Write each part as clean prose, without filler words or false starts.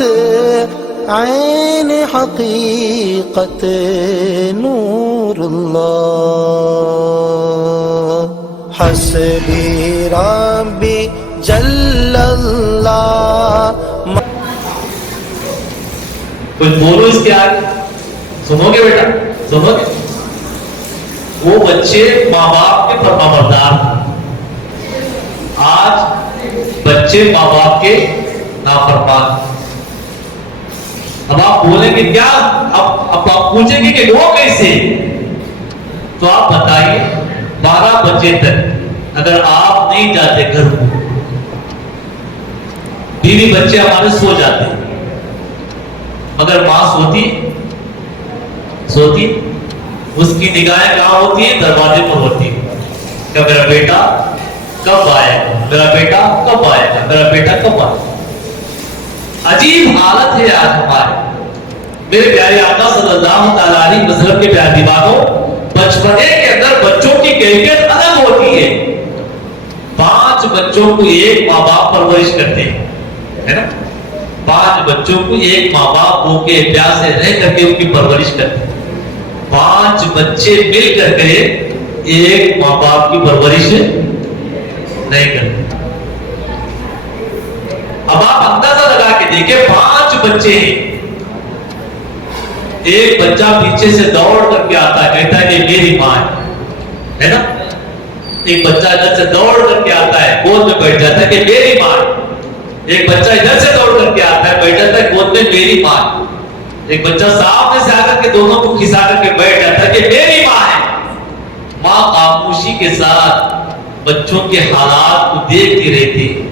حقیقت عین حقیقت نور اللہ حسبی ربی جل اللہ. کچھ بولو اس کے آگے. سنو گے بیٹا؟ سنو گے؟ وہ بچے ماں باپ کے فرمانبردار ہیں. آج بچے ماں باپ کے نافرمان. اب آپ بولیں گے کیا؟ اب آپ پوچھیں گے کہ وہ کیسے؟ تو آپ بتائیے 12 بجے تک اگر آپ نہیں جاتے گھر کو، بیوی بچے ہمارے سو جاتے ہیں، مگر ماں سوتی اس کی نگاہیں کہاں ہوتی ہیں؟ دروازے پر ہوتی ہے کہ میرا بیٹا کب آئے گا، میرا بیٹا کب آئے گا، میرا بیٹا کب آئے گا. عجیب حالت ہے آج ہمارے. میرے پیارے آقا صلی اللہ تعالی علیہ وسلم کے پیارے دیوانوں، بچپنے کے اندر بچوں کی کیفیت الگ ہوتی ہے. 5 بچوں کو ایک ماں باپ پرورش کرتے ہیں، ہے نا؟ 5 بچوں کو ایک ماں باپ بھوکے پیاسے رہ کر کے ان کی پرورش کرتے ہیں. 5 بچے مل کر کے ایک ماں باپ کی پرورش نہیں کرتے. اب آپ اندازہ لگا کے دیکھیں، 5 بچے ہیں، ایک بچہ پیچھے سے دوڑ کر کے آتا ہے، کہتا ہے کہ میری ماں ہے نا؟ ایک بچہ ادھر سے دوڑ کر کے آتا ہے، گود میں بیٹھ جاتا ہے کہ میری ماں. ایک بچہ ادھر سے دوڑ کر کے آتا ہے، بیٹھ جاتا ہے گود میں میری ماں. ایک بچہ سامنے سے آ کر کے دونوں کو کھسا کر کے بیٹھ جاتا ہے کہ میری ماں ہے. ماں خاموشی کے ساتھ بچوں کے حالات کو دیکھتی رہتی ہے.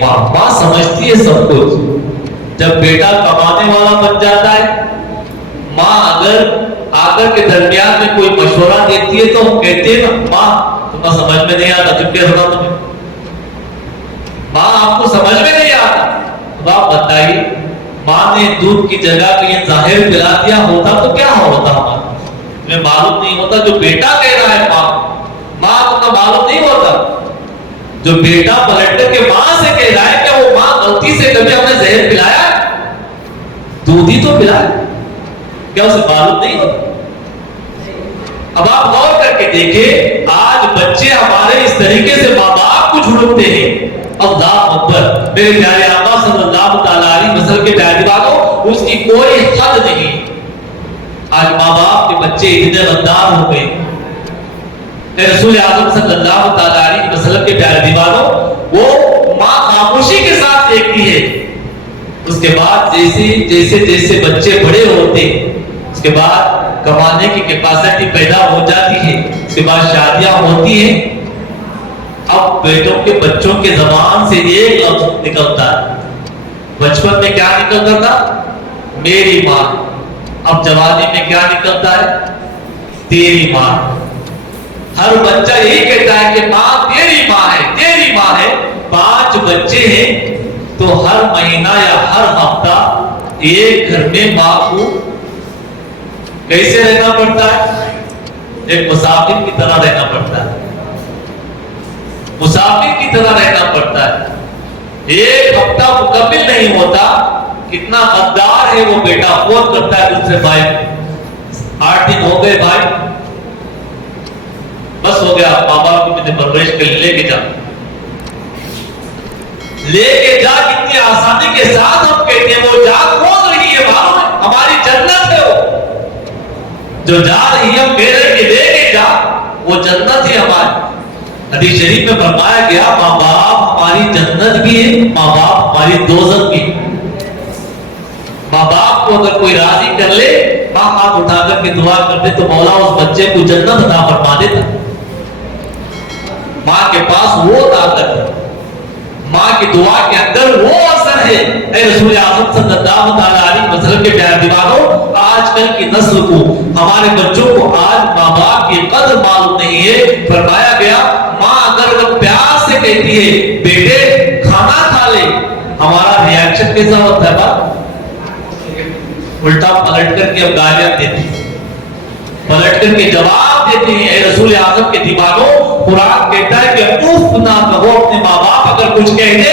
ماں سمجھتی ہے سب کچھ. جب بیٹا کمانے والا بن جاتا ہے، ماں اگر آ کر کے درمیان میں کوئی مشورہ دیتی ہے تو ہم کہتے ہیں نا، ماں تمہیں سمجھ میں نہیں آتا، چپ کے رہنا تمہیں. ماں آپ کو سمجھ میں نہیں آتا. اب آپ بتائیے، ماں نے دودھ کی جگہ پہ یہ ظاہر پلا دیا ہوتا تو کیا ہوتا؟ ہمیں معلوم نہیں ہوتا. جو بیٹا کہہ رہا ہے ماں کو تو معلوم نہیں ہوتا. جو بیٹا پلٹ کر کے ماں سے کہہ رہا ہے کہ وہ ماں غلطی سے کبھی ہم نے زہر پلایا، دودھ ہی تو پلایا، کیا اسے معلوم نہیں ہوتا؟ اب آپ غور کر کے دیکھیں، آج بچے ہمارے اس طریقے سے ماں باپ کو جھڑکتے ہیں. اللہ اکبر. میرے پیارے آقا صلی اللہ تعالی علیہ وسلم کے پیارے دیوانوں، اس کی کوئی حد نہیں. آج ماں باپ کے بچے اتنے غدار ہو گئے. رسول اعظم صلی اللہ تعالی علیہ وسلم کے پیارے دیوانوں، وہ ماں خاموشی کے ساتھ دیکھتی ہے. اس کے بعد جیسے بچے بڑے ہوتے، اس کے بعد کمانے کی کیپیسٹی پیدا ہو جاتی ہے، اس کے بعد شادیاں ہوتی ہیں. اب بیٹوں کے بچوں کے زبان سے ایک لفظ نکلتا ہے. بچپن میں کیا نکلتا تھا؟ میری ماں. اب جوانی میں کیا نکلتا ہے؟ تیری ماں. ہر بچہ یہی کہتا ہے کہ ماں تیری ماں ہے، تیری ماں ہے. 5 بچے ہیں تو ہر مہینہ یا ہر ہفتہ ایک گھر میں ماں کو کیسے رہنا پڑتا ہے؟ ایک مسافر کی طرح رہنا پڑتا ہے. مسافر کی طرح رہنا پڑتا ہے. ایک ہفتہ مکمل نہیں ہوتا، کتنا غدار ہے وہ بیٹا. فون کرتا ہے دوسرے بھائی، 8 دن ہو گئے بھائی، بس ہو گیا، ماں باپ کو میں نے پرورش کے لے کے جا. کتنی آسانی کے ساتھ ہم کہتے ہیں. وہ جا کون رہی ہے معلوم ہے؟ ہماری جنت ہے. وہ جو جا رہی ہے ہم کہہ رہے کہ لے کے جا، وہ جنت ہے ہماری. حدیث شریف میں فرمایا گیا، ماں باپ ہماری جنت بھی ہے، ماں باپ ہماری دوزخ بھی ہے. ماں باپ کو اگر کوئی راضی کر لے، ماں ہاتھ اٹھا کر کے دعا کر دے تو مولا اس بچے کو جنت عطا فرما دیتا. ماں کے پاس وہ طاقت ہے، ماں کی دعا کے اندر وہ اثر ہے. اے رسول اعظم صلی اللہ علیہ وسلم کے پیارے دیوانوں، آج کل کی نسل کو، ہمارے بچوں کو آج ماں باپ کی قدر معلوم نہیں ہے. فرمایا گیا، ماں اگر پیار سے کہتی ہے بیٹے کھانا کھا لے، ہمارا ریاکشن کیسا ہوتا ہے؟ الٹا پلٹ کر کے اب گالیاں دیتے ہیں، پلٹ کر کے جواب دیتے ہیں. اے رسول اعظم کے دیوانوں، قرآن کہتا ہے کہ اف نہ کہو. اپنے ماں باپ اگر کچھ کہہ دے